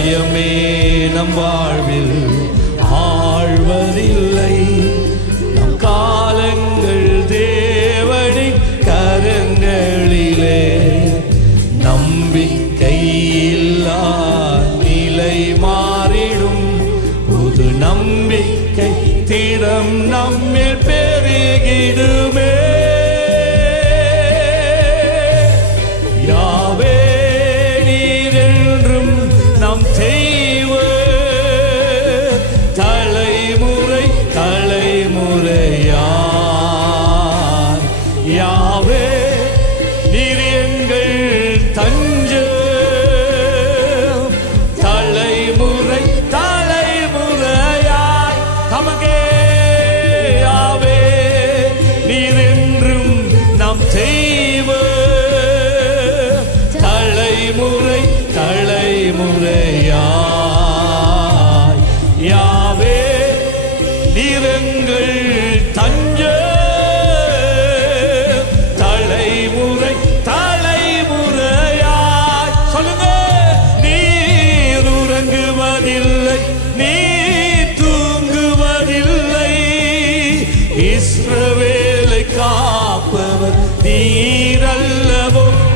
பயமே நம் வாழ்வில் ஆழ்வதில்லை. நம் காலங்கள் தேவனின் கரங்களிலே. நம்பிக்கையில்லா நிலை மாறிடும். புது நம்பிக்கை திடம் நம்மில் பெருகிடுமே. யாவே நீரென்றும் நம் தெய்வ. தலைமுறை தலைமுறையாய் யாவே நீர் எங்கள் தஞ்சம். தலைமுறை தலைமுறையாய் தமக்கே யாவே நீரென்றும் நம் தெய்வ. தலைமுறை தலைமுறையாய் யாவே நீர் எங்கள் தஞ்சம். தலைமுறை தலைமுறையாய் சொல்லுங்க. நீர் உறங்குவதில்லை, நீர் தூங்குவதில்லை. இஸ்ரவேலை காப்பவர் நீர்.